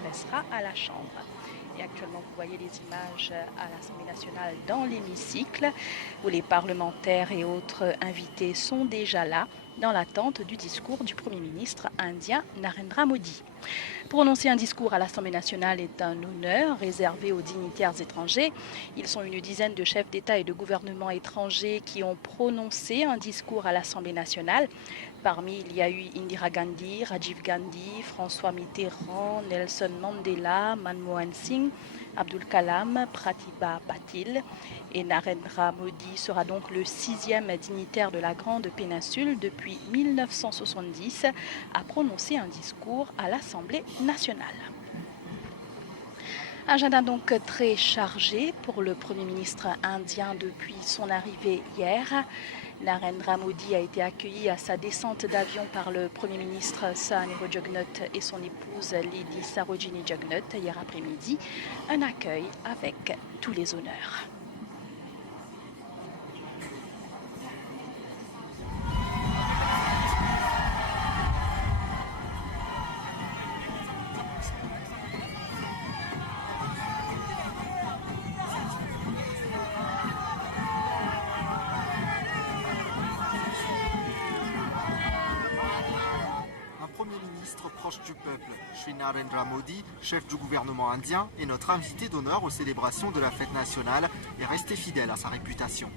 s'adressera à la Chambre. Et actuellement, vous voyez les images à l'Assemblée nationale dans l'hémicycle où les parlementaires et autres invités sont déjà là dans l'attente du discours du Premier ministre indien Narendra Modi. Prononcer un discours à l'Assemblée nationale est un honneur réservé aux dignitaires étrangers. Ils sont une dizaine de chefs d'État et de gouvernement étrangers qui ont prononcé un discours à l'Assemblée nationale. Parmi, il y a eu Indira Gandhi, Rajiv Gandhi, François Mitterrand, Nelson Mandela, Manmohan Singh, Abdul Kalam, Pratibha Patil. Et Narendra Modi sera donc le 6e dignitaire de la Grande Péninsule depuis 1970 à prononcer un discours à l'Assemblée nationale. Agenda donc très chargé pour le Premier ministre indien depuis son arrivée hier. Narendra Modi a été accueilli à sa descente d'avion par le Premier ministre Sahaniro Jagannath et son épouse Lady Sarojini Jagannath hier après-midi. Un accueil avec tous les honneurs. Proche du peuple, Shri Narendra Modi, chef du gouvernement indien et notre invité d'honneur aux célébrations de la fête nationale, est resté fidèle à sa réputation.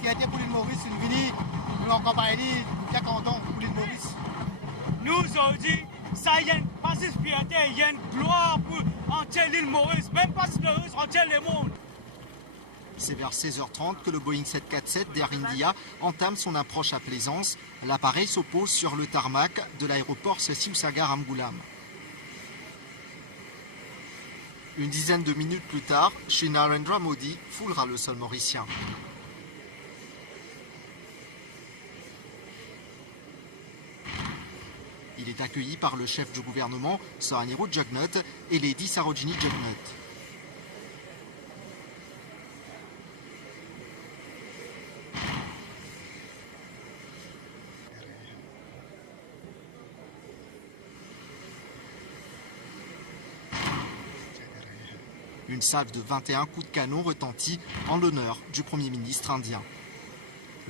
Fierté pour l'île Maurice, une ville, nous encore parlé, bien content pour l'île Maurice. Nous aujourd'hui, ça y a une massive fierté, il y a une gloire pour entière l'île Maurice, même pas l'île Maurice, entière le monde. C'est vers 16h30 que le Boeing 747 d'Air India entame son approche à Plaisance. L'appareil s'oppose sur le tarmac de l'aéroport Siusagar Amgulam. Une dizaine de minutes plus tard, Shri Narendra Modi foulera le sol mauricien. Il est accueilli par le chef du gouvernement, Sahaniro Jagannath, et Lady Sarojini Jagannath. Une salve de 21 coups de canon retentit en l'honneur du Premier ministre indien.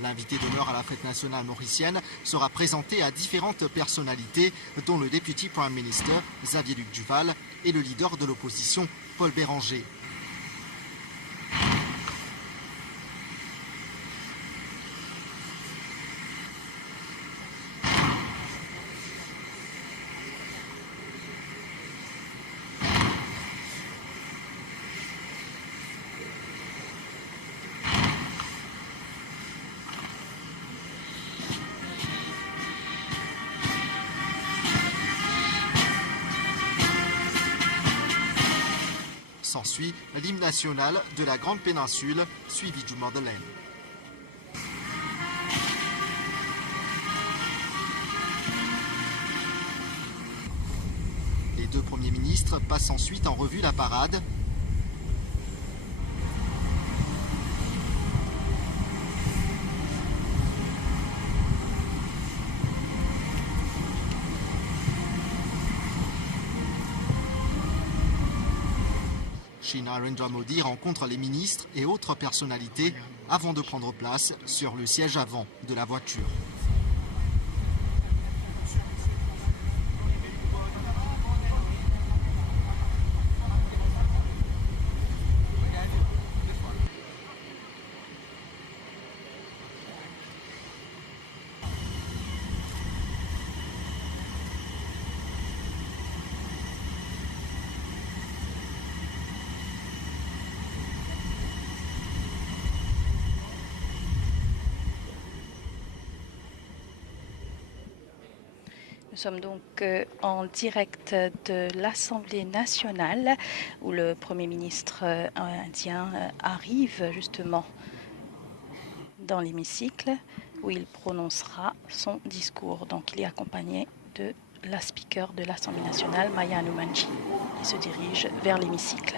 L'invité d'honneur à la fête nationale mauricienne sera présenté à différentes personnalités, dont le Deputy Prime Minister Xavier Luc Duval et le leader de l'opposition Paul Béranger. S'ensuit l'hymne national de la Grande Péninsule, suivi du Motherland. Les deux premiers ministres passent ensuite en revue la parade. Shri Narendra Modi rencontre les ministres et autres personnalités avant de prendre place sur le siège avant de la voiture. Nous sommes donc en direct de l'Assemblée nationale où le Premier ministre indien arrive justement dans l'hémicycle où il prononcera son discours. Donc il est accompagné de la speaker de l'Assemblée nationale, Maya Hanumanji, qui se dirige vers l'hémicycle.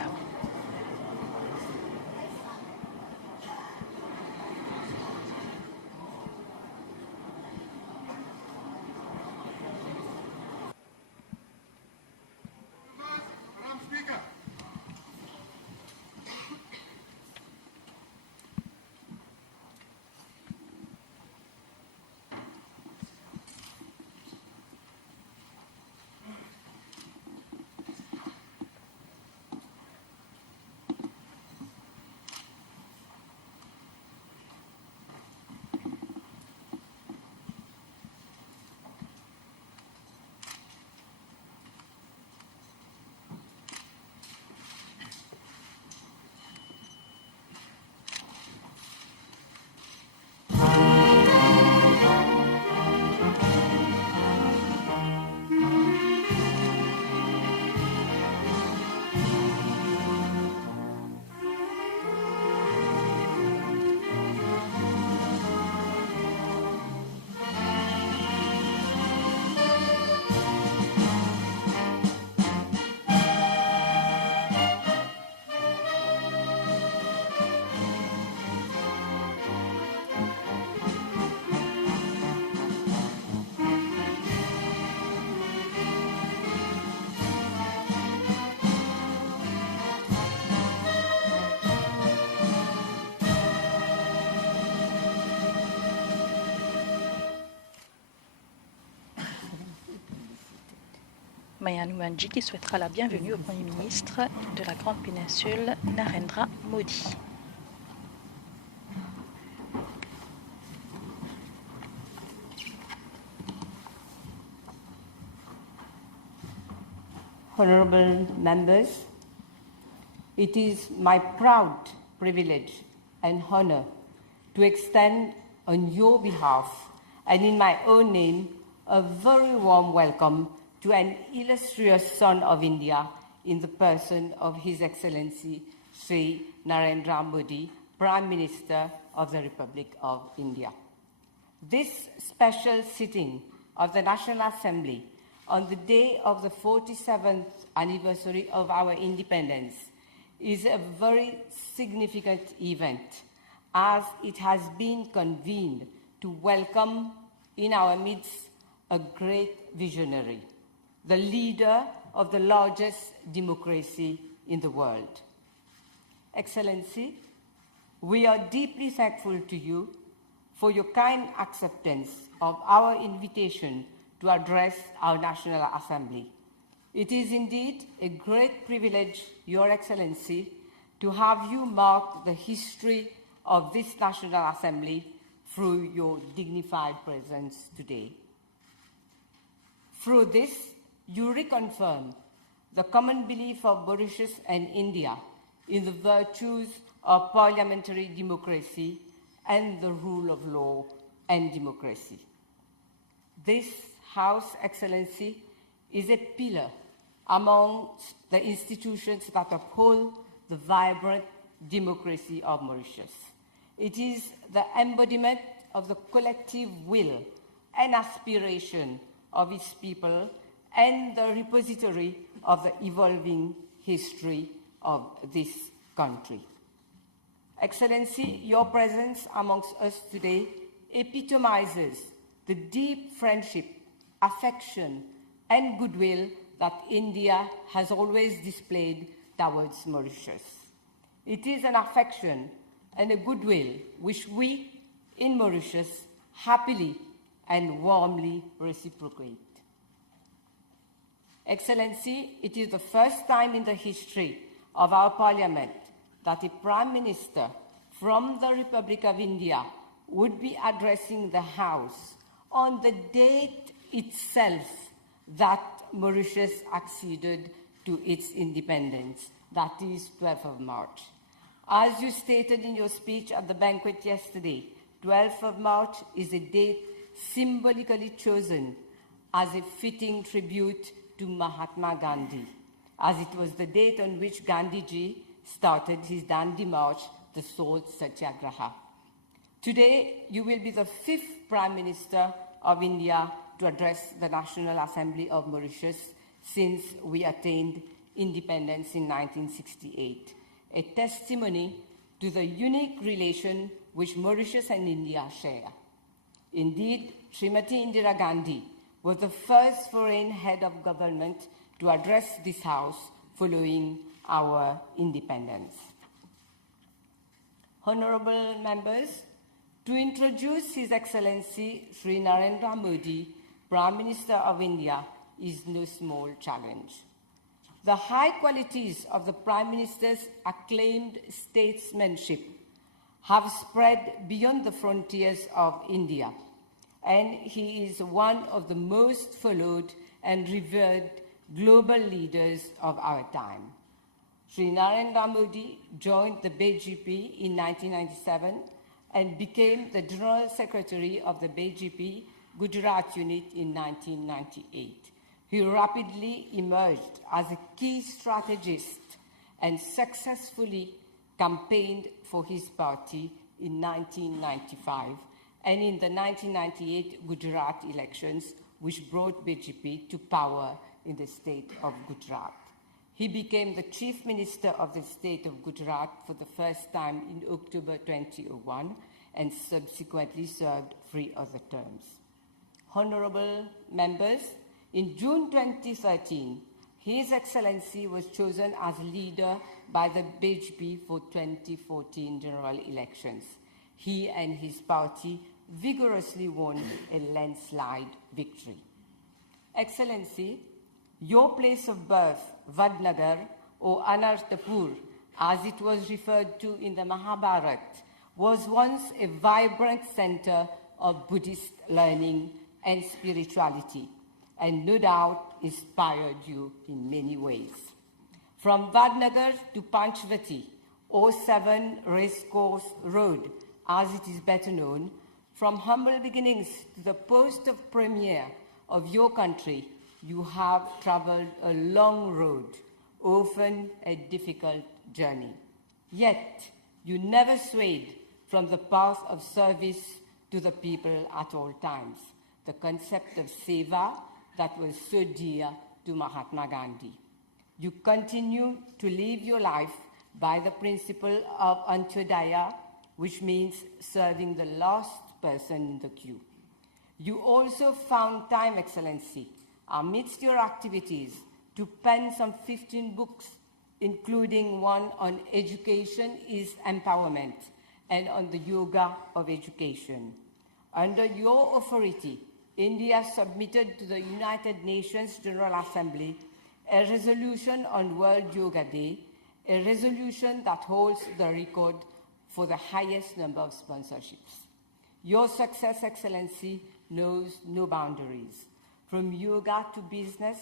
Mayanumanji qui souhaitera la bienvenue au Premier ministre de la Grande Péninsule, Narendra Modi. Honorable members, it is my proud privilege and honor to extend on your behalf and in my own name a very warm welcome to an illustrious son of India in the person of His Excellency Sri Narendra Modi, Prime Minister of the Republic of India. This special sitting of the National Assembly on the day of the 47th anniversary of our independence is a very significant event, as it has been convened to welcome in our midst a great visionary, the leader of the largest democracy in the world. Excellency, we are deeply thankful to you for your kind acceptance of our invitation to address our National Assembly. It is indeed a great privilege, Your Excellency, to have you mark the history of this National Assembly through your dignified presence today. Through this, you reconfirm the common belief of Mauritius and India in the virtues of parliamentary democracy and the rule of law and democracy. This House, Excellency, is a pillar among the institutions that uphold the vibrant democracy of Mauritius. It is the embodiment of the collective will and aspiration of its people and the repository of the evolving history of this country. Excellency, your presence amongst us today epitomizes the deep friendship, affection, and goodwill that India has always displayed towards Mauritius. It is an affection and a goodwill which we in Mauritius happily and warmly reciprocate. Excellency, it is the first time in the history of our Parliament that a Prime Minister from the Republic of India would be addressing the House on the date itself that Mauritius acceded to its independence, that is 12th of March. As you stated in your speech at the banquet yesterday, 12th of March is a date symbolically chosen as a fitting tribute to Mahatma Gandhi, as it was the date on which Gandhiji started his Dandi March, the Salt Satyagraha. Today, you will be the 5th Prime Minister of India to address the National Assembly of Mauritius since we attained independence in 1968, a testimony to the unique relation which Mauritius and India share. Indeed, Srimati Indira Gandhi was the first foreign head of government to address this House following our independence. Honorable members, to introduce His Excellency Sri Narendra Modi, Prime Minister of India, is no small challenge. The high qualities of the Prime Minister's acclaimed statesmanship have spread beyond the frontiers of India, and he is one of the most followed and revered global leaders of our time. Sri Narendra Modi joined the BJP in 1997 and became the General Secretary of the BJP Gujarat unit in 1998. He rapidly emerged as a key strategist and successfully campaigned for his party in 1995 and in the 1998 Gujarat elections, which brought BJP to power in the state of Gujarat. He became the Chief Minister of the state of Gujarat for the first time in October 2001 and subsequently served 3 other terms. Honorable members, in June 2013, His Excellency was chosen as leader by the BJP for 2014 general elections. He and his party vigorously won a landslide victory. Excellency, Your place of birth, Vadnagar, or Anartapur, as it was referred to in the Mahabharata, was once a vibrant center of Buddhist learning and spirituality, and no doubt inspired you in many ways. From Vadnagar to Panchvati, or 7 Racecourse Road, as it is better known, from humble beginnings to the post of premier of your country, you have traveled a long road, often a difficult journey. Yet, you never swayed from the path of service to the people at all times, the concept of seva that was so dear to Mahatma Gandhi. You continue to live your life by the principle of Antyodaya, which means serving the last person in the queue. You also found time, Excellency, amidst your activities, to pen some 15 books, including one on education is empowerment and on the yoga of education. Under your authority, India submitted to the United Nations General Assembly a resolution on World Yoga Day, a resolution that holds the record for the highest number of sponsorships. Your success, Excellency, knows no boundaries. From yoga to business,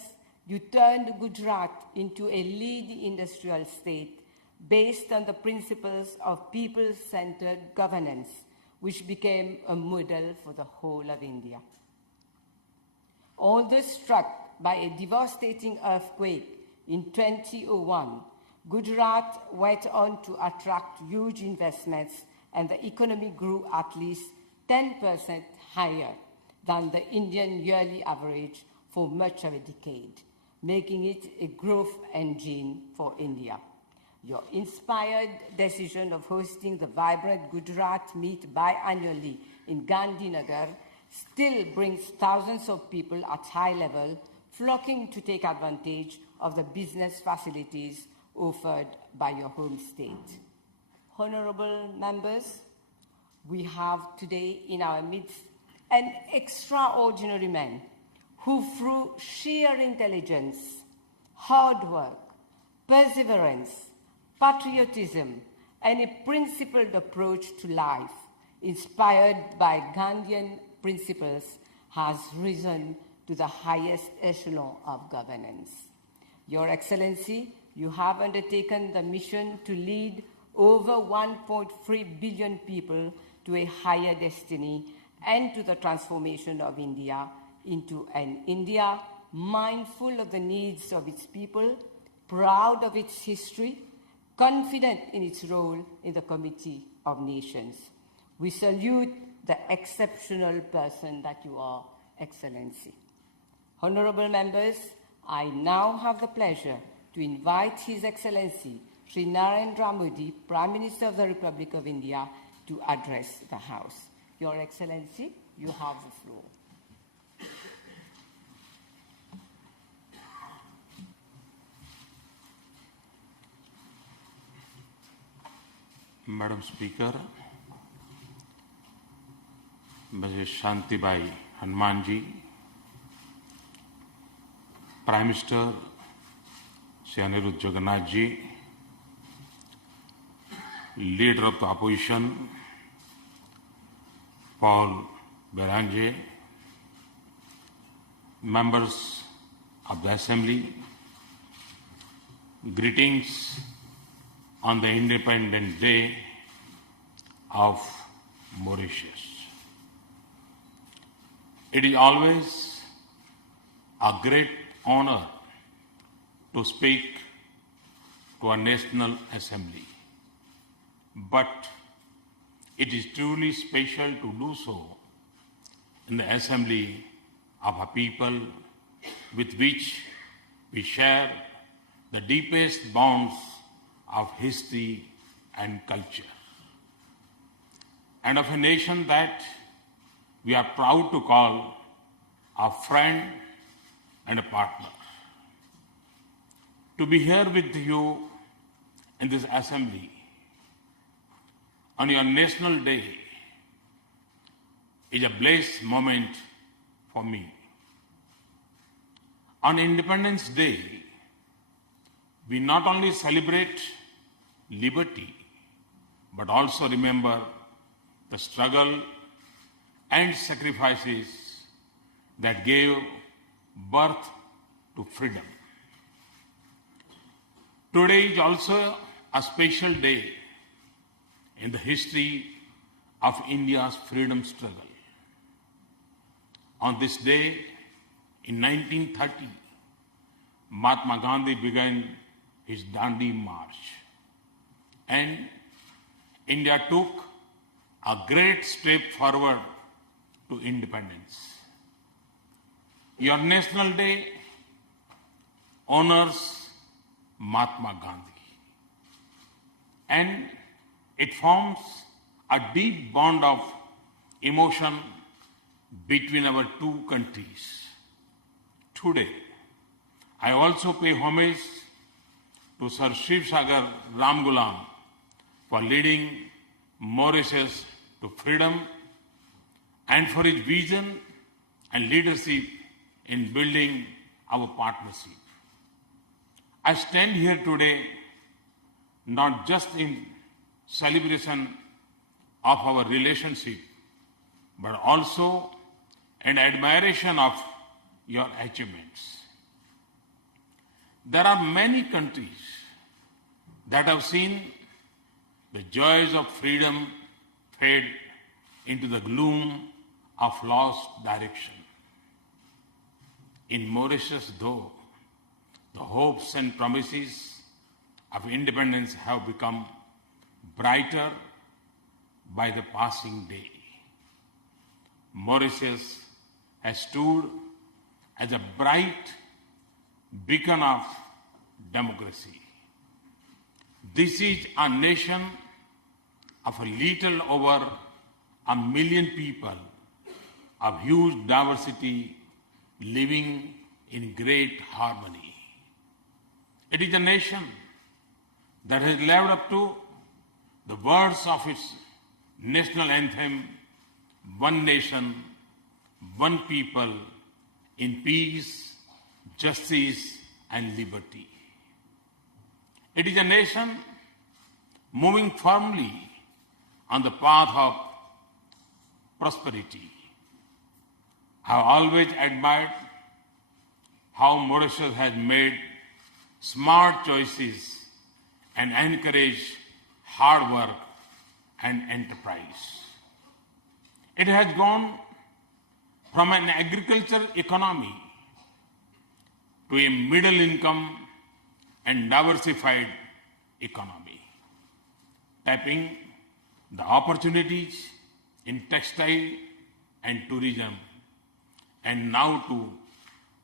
you turned Gujarat into a lead industrial state based on the principles of people-centered governance, which became a model for the whole of India. Although struck by a devastating earthquake in 2001, Gujarat went on to attract huge investments, and the economy grew at least 10% higher than the Indian yearly average for much of a decade, making it a growth engine for India. Your inspired decision of hosting the vibrant Gujarat Meet biannually in Gandhinagar still brings thousands of people at high level flocking to take advantage of the business facilities offered by your home state. Honorable members, we have today in our midst an extraordinary man who, through sheer intelligence, hard work, perseverance, patriotism, and a principled approach to life, inspired by Gandhian principles, has risen to the highest echelon of governance. Your Excellency, you have undertaken the mission to lead over 1.3 billion people to a higher destiny and to the transformation of India into an India mindful of the needs of its people, proud of its history, confident in its role in the Committee of Nations. We salute the exceptional person that you are, Excellency. Honorable members, I now have the pleasure to invite His Excellency Sri Narendra Modi, Prime Minister of the Republic of India, to address the House. Your Excellency, you have the floor. Madam Speaker, Mrs. Shantibai Hanumanji, Prime Minister Shri Anirudh Jagannath ji, Leader of the Opposition Paul Beranje, members of the Assembly, greetings on the Independence Day of Mauritius. It is always a great honor to speak to a National Assembly, but it is truly special to do so in the Assembly of a people with which we share the deepest bonds of history and culture, and of a nation that we are proud to call a friend and a partner. To be here with you in this Assembly on your National Day is a blessed moment for me. On Independence Day, we not only celebrate liberty, but also remember the struggle and sacrifices that gave birth to freedom. Today is also a special day in the history of India's freedom struggle. On this day, in 1930, Mahatma Gandhi began his Dandi March, and India took a great step forward to independence. Your National Day honors Mahatma Gandhi, and it forms a deep bond of emotion between our two countries. Today, I also pay homage to Sir Shiv Sagar Ramgulam for leading Mauritius to freedom and for his vision and leadership in building our partnership. I stand here today not just in celebration of our relationship, but also in admiration of your achievements. There are many countries that have seen the joys of freedom fade into the gloom of lost direction. In Mauritius, though, the hopes and promises of independence have become brighter by the passing day. Mauritius has stood as a bright beacon of democracy. This is a nation of a little over 1 million people of huge diversity living in great harmony. It is a nation that has lived up to the words of its national anthem, "One nation, one people, in peace, justice, and liberty." It is a nation moving firmly on the path of prosperity. I have always admired how Mauritius has made smart choices and encouraged hard work and enterprise. It has gone from an agricultural economy to a middle income and diversified economy, tapping the opportunities in textile and tourism, and now to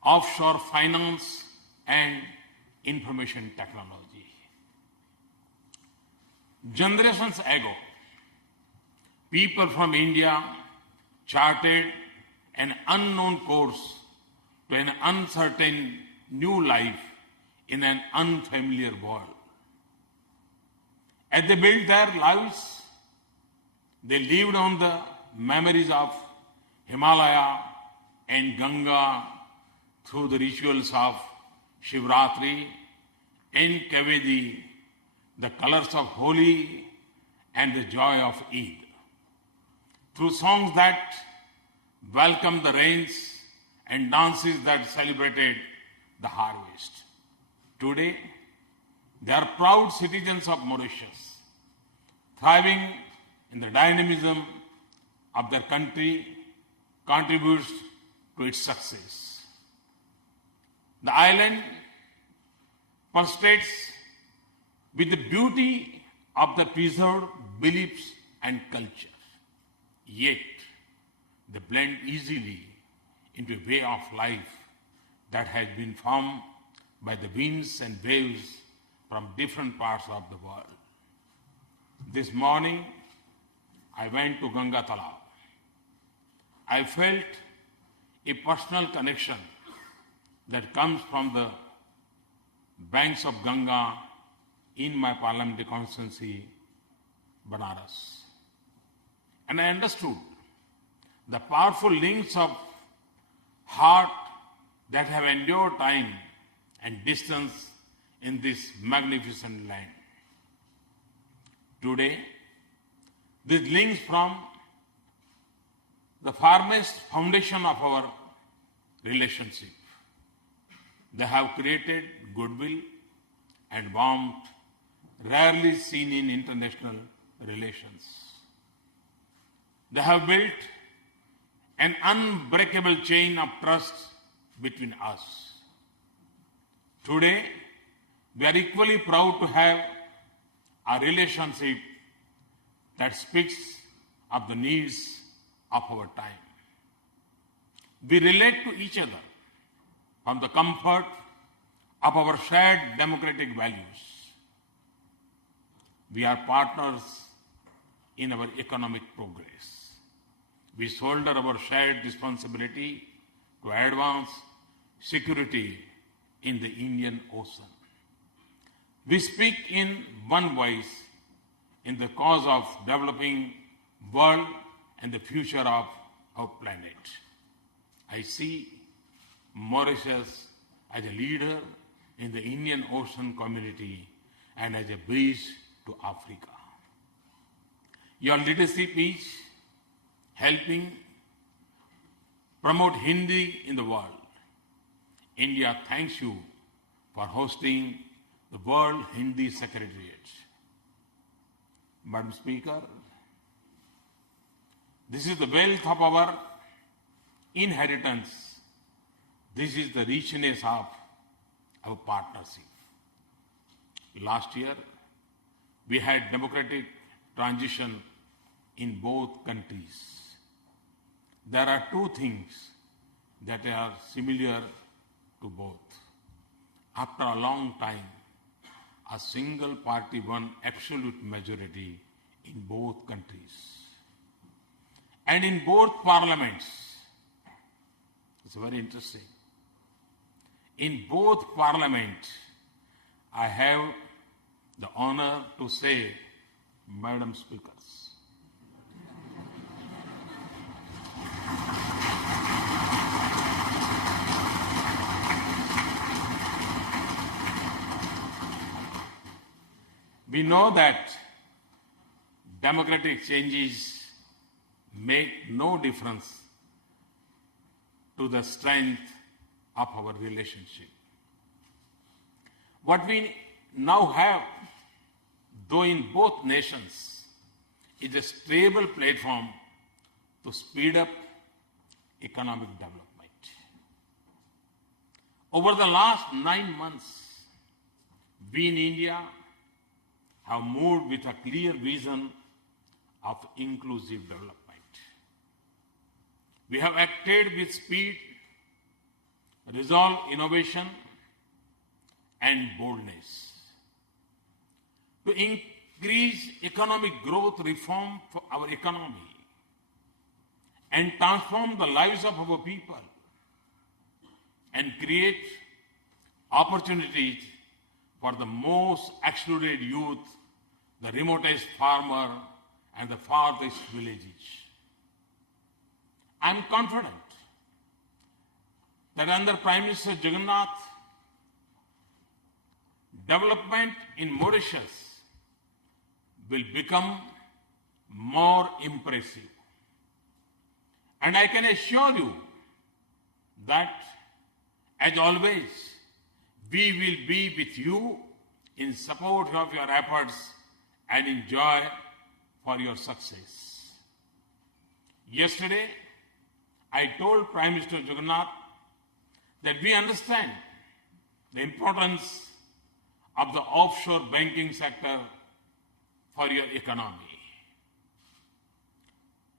offshore finance and information technology. Generations ago, people from India charted an unknown course to an uncertain new life in an unfamiliar world. As they built their lives, they lived on the memories of Himalaya and Ganga through the rituals of Shivratri and Kavedi, the colors of Holi and the joy of Eid. Through songs that welcomed the rains and dances that celebrated the harvest. Today, they are proud citizens of Mauritius, thriving in the dynamism of their country, contributes to its success. The island pulsates with the beauty of the preserved beliefs and culture. Yet, they blend easily into a way of life that has been formed by the winds and waves from different parts of the world. This morning, I went to Ganga Talab. I felt a personal connection that comes from the banks of Ganga in my parliamentary constituency, Banaras. And I understood the powerful links of heart that have endured time and distance in this magnificent land. Today, these links from the firmest foundation of our relationship. They have created goodwill and warmth rarely seen in international relations. They have built an unbreakable chain of trust between us. Today, we are equally proud to have a relationship that speaks of the needs of our time. We relate to each other from the comfort of our shared democratic values. We are partners in our economic progress. We shoulder our shared responsibility to advance security in the Indian Ocean. We speak in one voice in the cause of developing world and the future of our planet. I see Mauritius as a leader in the Indian Ocean community and as a bridge to Africa. Your leadership is helping promote Hindi in the world. India thanks you for hosting the World Hindi Secretariat. Madam Speaker, this is the wealth of our inheritance. This is the richness of our partnership. Last year, we had democratic transition in both countries. There are two things that are similar to both. After a long time, a single party won absolute majority in both countries. And in both parliaments, it's very interesting. In both parliaments, I have the honor to say, Madam Speakers. We know that democratic changes make no difference to the strength of our relationship. What we now have, though in both nations, is a stable platform to speed up economic development. Over the last 9 months, we in India have moved with a clear vision of inclusive development. We have acted with speed, resolve, innovation, and boldness to increase economic growth, reform for our economy, and transform the lives of our people, and create opportunities for the most excluded youth, the remotest farmer, and the farthest villages. I am confident that under Prime Minister Jagannath, development in Mauritius will become more impressive. And I can assure you that, as always, we will be with you in support of your efforts and in joy for your success. Yesterday, I told Prime Minister Jagannath that we understand the importance of the offshore banking sector for your economy.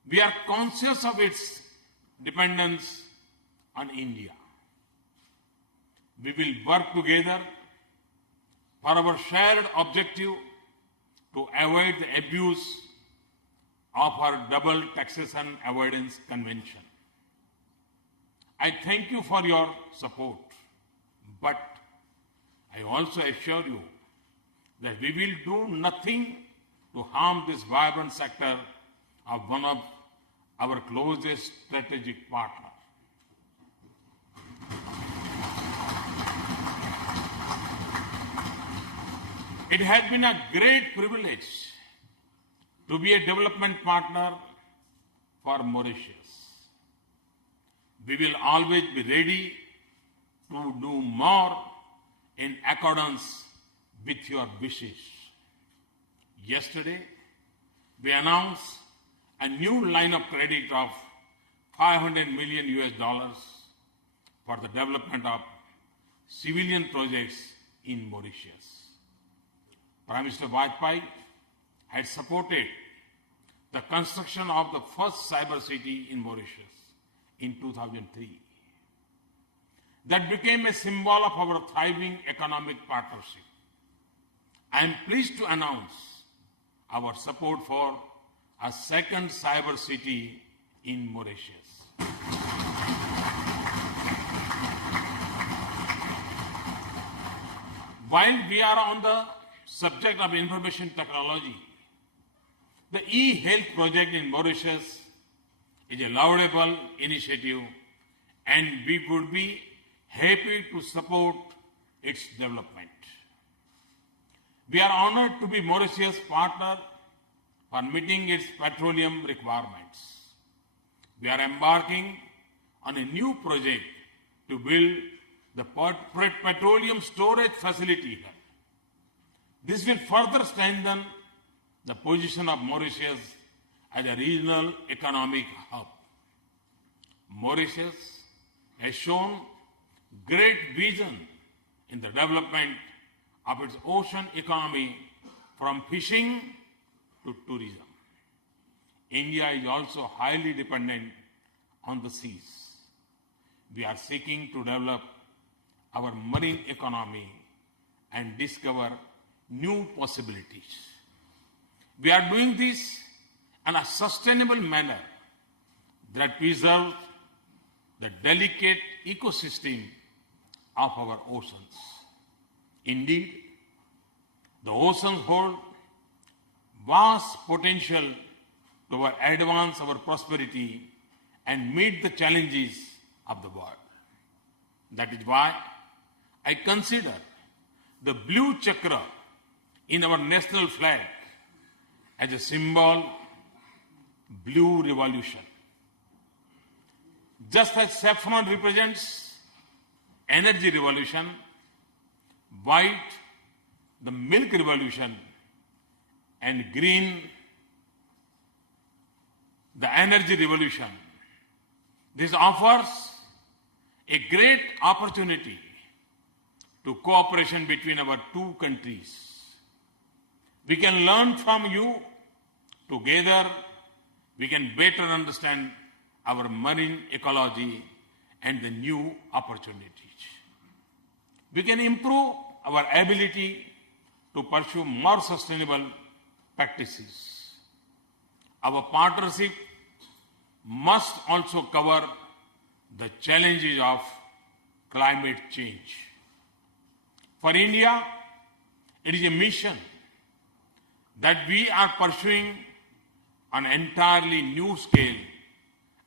We are conscious of its dependence on India. We will work together for our shared objective to avoid the abuse of our double taxation avoidance convention. I thank you for your support, but I also assure you that we will do nothing to harm this vibrant sector of one of our closest strategic partners. It has been a great privilege to be a development partner for Mauritius. We will always be ready to do more in accordance with your wishes. Yesterday, we announced a new line of credit of $500 million for the development of civilian projects in Mauritius. Prime Minister Vajpayee had supported the construction of the first cyber city in Mauritius in 2003. That became a symbol of our thriving economic partnership. I am pleased to announce our support for a second cyber city in Mauritius. While we are on the subject of information technology, the e-health project in Mauritius is a laudable initiative, and we would be happy to support its development. We are honored to be Mauritius' partner for meeting its petroleum requirements. We are embarking on a new project to build the petroleum storage facility here. This will further strengthen the position of Mauritius as a regional economic hub. Mauritius has shown great vision in the development of its ocean economy, from fishing to tourism. India is also highly dependent on the seas. We are seeking to develop our marine economy and discover new possibilities. We are doing this in a sustainable manner that preserves the delicate ecosystem of our oceans. Indeed, the oceans hold vast potential to advance our prosperity and meet the challenges of the world. That is why I consider the blue chakra in our national flag as a symbol, blue revolution. Just as saffron represents energy revolution, white the milk revolution, and green the energy revolution, this offers a great opportunity to cooperation between our two countries. We can learn from you. Together, we can better understand our marine ecology and the new opportunities. We can improve our ability to pursue more sustainable practices. Our partnership must also cover the challenges of climate change. For India, it is a mission that we are pursuing on an entirely new scale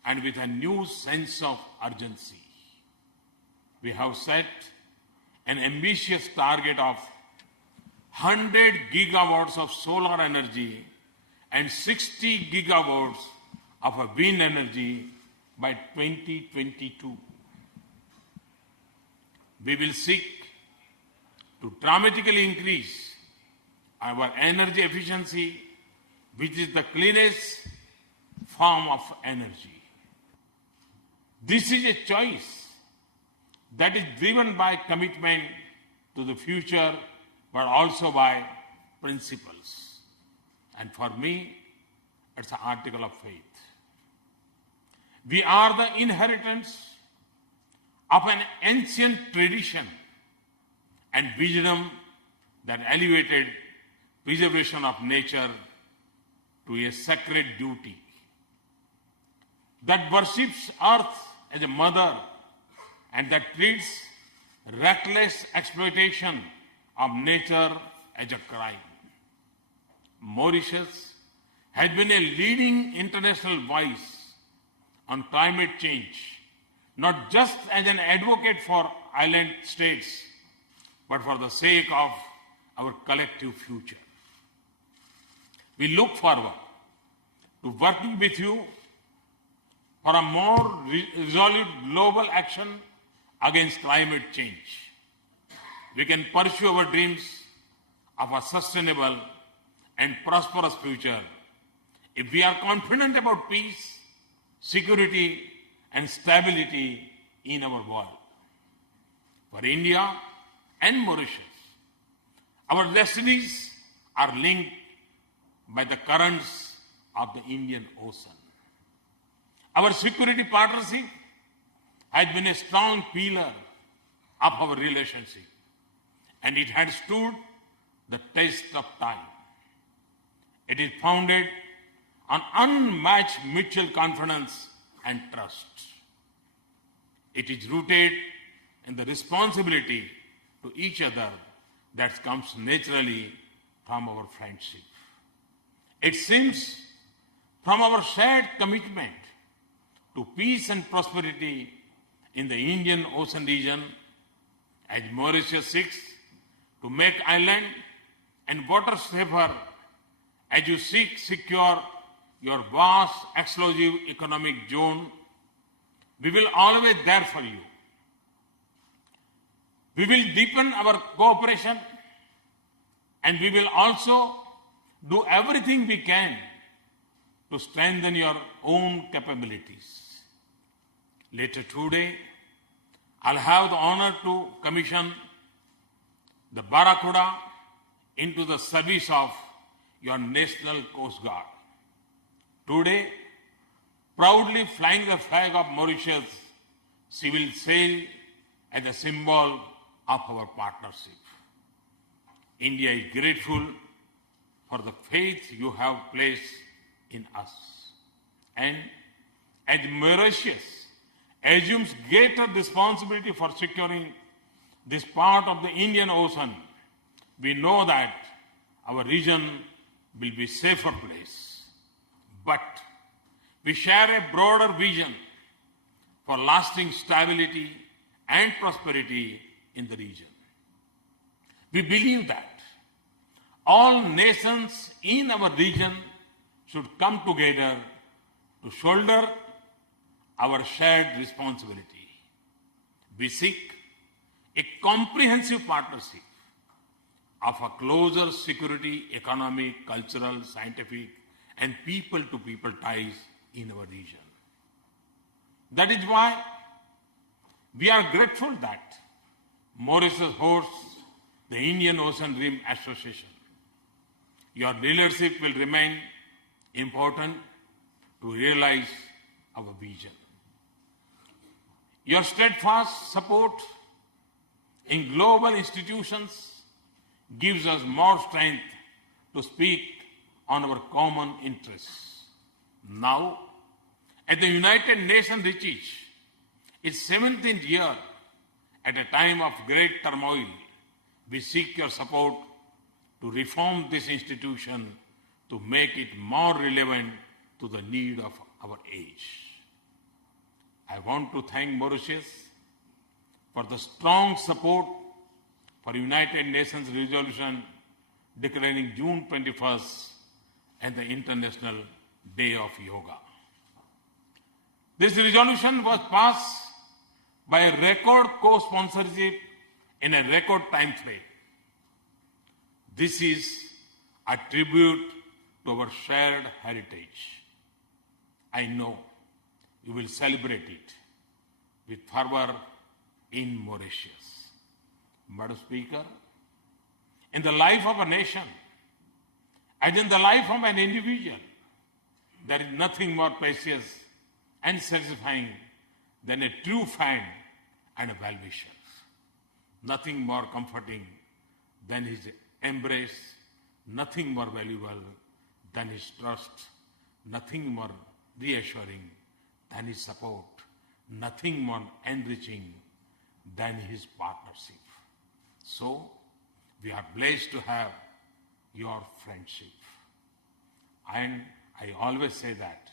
and with a new sense of urgency. We have set an ambitious target of 100 gigawatts of solar energy and 60 gigawatts of wind energy by 2022. We will seek to dramatically increase our energy efficiency, which is the cleanest form of energy. This is a choice that is driven by commitment to the future, but also by principles. And for me, it's an article of faith. We are the inheritors of an ancient tradition and wisdom that elevated preservation of nature to a sacred duty, that worships earth as a mother and that treats reckless exploitation of nature as a crime. Mauritius has been a leading international voice on climate change, not just as an advocate for island states, but for the sake of our collective future. We look forward to working with you for a more resolute global action against climate change. We can pursue our dreams of a sustainable and prosperous future if we are confident about peace, security, and stability in our world. For India and Mauritius, our destinies are linked by the currents of the Indian Ocean. Our security partnership has been a strong pillar of our relationship, and it has stood the test of time. It is founded on unmatched mutual confidence and trust. It is rooted in the responsibility to each other that comes naturally from our friendship. It seems from our shared commitment to peace and prosperity in the Indian Ocean region, as Mauritius seeks to make island and water safer, as you seek secure your vast exclusive economic zone, we will always there for you. We will deepen our cooperation, and we will also do everything we can to strengthen your own capabilities. Later today, I'll have the honor to commission the Barracuda into the service of your National Coast Guard. Today, proudly flying the flag of Mauritius, she will sail as a symbol of our partnership. India is grateful for the faith you have placed in us. And as Mauritius assumes greater responsibility for securing this part of the Indian Ocean, we know that our region will be a safer place. But we share a broader vision for lasting stability and prosperity in the region. We believe that all nations in our region should come together to shoulder our shared responsibility. We seek a comprehensive partnership of a closer security, economic, cultural, scientific, and people-to-people ties in our region. That is why we are grateful that Mauritius hosts the Indian Ocean Rim Association. Your leadership will remain important to realize our vision. Your steadfast support in global institutions gives us more strength to speak on our common interests. Now, as the United Nations reaches its 17th year at a time of great turmoil, we seek your support to reform this institution to make it more relevant to the need of our age. I want to thank Mauritius for the strong support for United Nations resolution declaring June 21st as the International Day of Yoga. This resolution was passed by a record co-sponsorship in a record time frame. This is a tribute to our shared heritage. I know you will celebrate it with fervor in Mauritius. Madam Speaker, in the life of a nation, as in the life of an individual, there is nothing more precious and satisfying than a true friend and a well-wisher. Nothing more comforting than his embrace, nothing more valuable than his trust, nothing more reassuring than his support, nothing more enriching than his partnership. So, we are blessed to have your friendship. And I always say that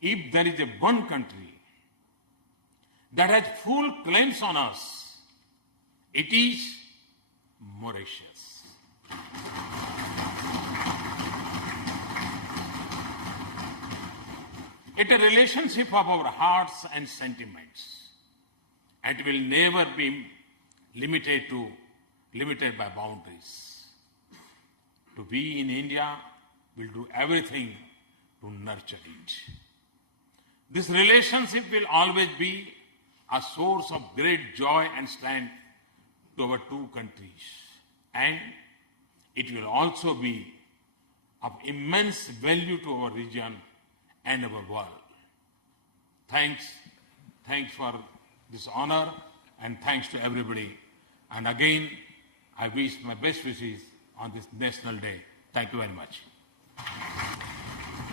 if there is a one country that has full claims on us, it is Mauritius. It's a relationship of our hearts and sentiments. It will never be limited by boundaries. To be in India, we'll do everything to nurture it. This relationship will always be a source of great joy and strength to our two countries. And it will also be of immense value to our region and our world. Thanks for this honor, and thanks to everybody. And again, I wish my best wishes on this National Day. Thank you very much.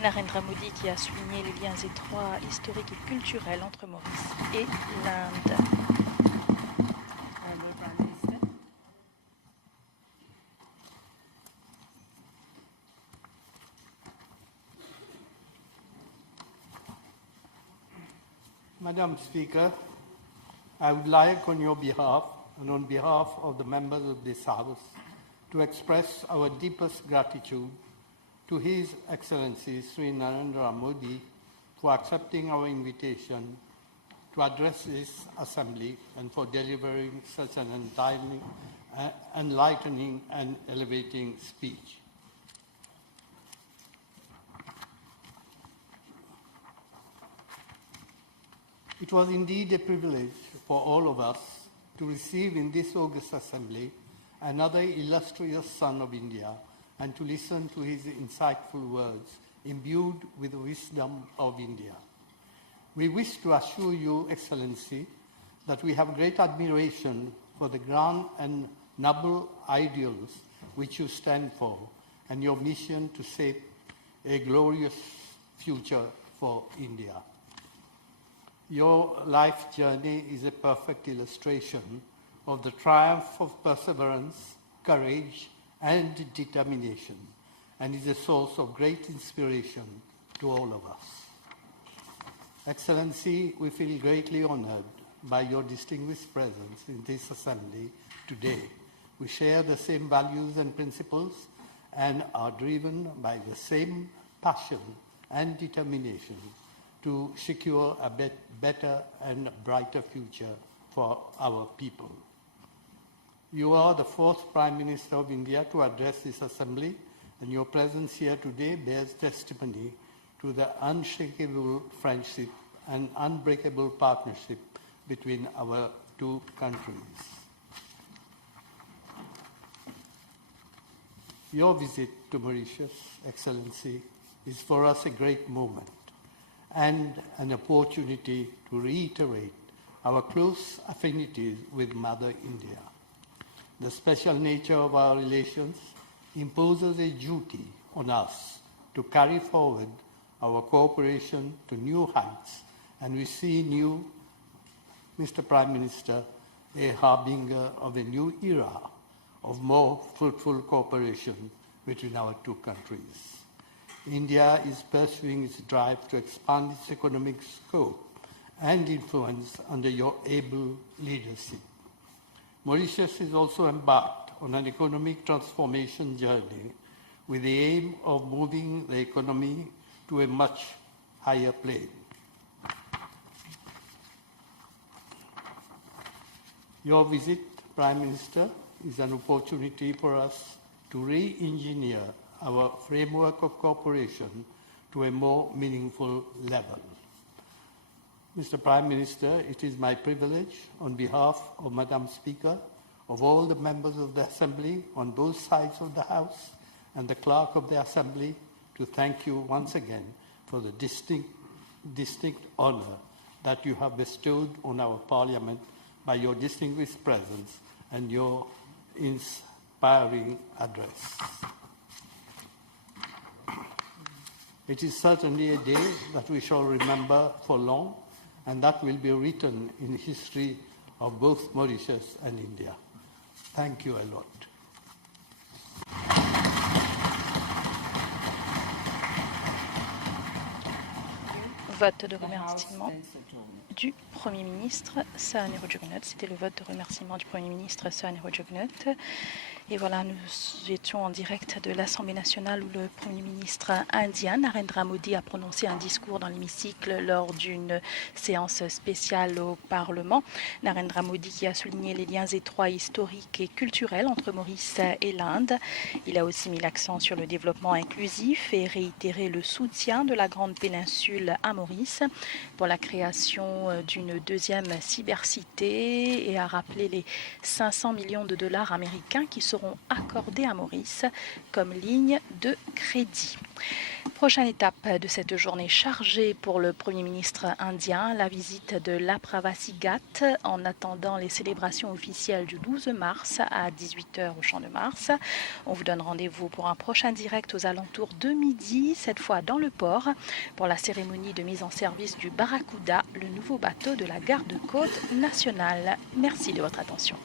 Narendra Modi qui a souligné les liens étroits, historiques et culturels entre Maurice et l'Inde. Madam Speaker, I would like on your behalf and on behalf of the members of this House to express our deepest gratitude to His Excellency Sri Narendra Modi for accepting our invitation to address this Assembly and for delivering such an enlightening and elevating speech. It was indeed a privilege for all of us to receive in this august assembly another illustrious son of India and to listen to his insightful words imbued with the wisdom of India. We wish to assure you, Excellency, that we have great admiration for the grand and noble ideals which you stand for and your mission to shape a glorious future for India. Your life journey is a perfect illustration of the triumph of perseverance, courage, and determination, and is a source of great inspiration to all of us. Excellency, we feel greatly honored by your distinguished presence in this assembly today. We share the same values and principles and are driven by the same passion and determination to secure a better and brighter future for our people. You are the fourth Prime Minister of India to address this Assembly, and your presence here today bears testimony to the unshakable friendship and unbreakable partnership between our two countries. Your visit to Mauritius, Excellency, is for us a great moment and an opportunity to reiterate our close affinities with Mother India. The special nature of our relations imposes a duty on us to carry forward our cooperation to new heights, and we see in you, Mr. Prime Minister, a harbinger of a new era of more fruitful cooperation between our two countries. India is pursuing its drive to expand its economic scope and influence under your able leadership. Mauritius is also embarked on an economic transformation journey with the aim of moving the economy to a much higher plane. Your visit, Prime Minister, is an opportunity for us to re-engineer our framework of cooperation to a more meaningful level. Mr. Prime Minister, it is my privilege, on behalf of Madam Speaker, of all the members of the Assembly on both sides of the House and the Clerk of the Assembly, to thank you once again for the distinct honour that you have bestowed on our Parliament by your distinguished presence and your inspiring address. It is certainly a day that we shall remember for long, and that will be written in the history of both Mauritius and India. Thank you a lot. Vote de remerciement du Premier ministre Sir Nehru Jagannatha. C'était le vote de remerciement du Premier ministre Sir Nehru Jagannatha. Et voilà, nous étions en direct de l'Assemblée nationale où le Premier ministre indien, Narendra Modi, a prononcé un discours dans l'hémicycle lors d'une séance spéciale au Parlement. Narendra Modi qui a souligné les liens étroits historiques et culturels entre Maurice et l'Inde. Il a aussi mis l'accent sur le développement inclusif et réitéré le soutien de la grande péninsule à Maurice pour la création d'une deuxième cybercité et a rappelé les 500 millions de dollars américains qui seront accordés à Maurice comme ligne de crédit. Prochaine étape de cette journée chargée pour le Premier ministre indien, la visite de l'Apravasi Ghat en attendant les célébrations officielles du 12 mars à 18h au Champ de Mars. On vous donne rendez-vous pour un prochain direct aux alentours de midi, cette fois dans le port, pour la cérémonie de mise en service du Barracuda, le nouveau bateau de la garde-côte nationale. Merci de votre attention.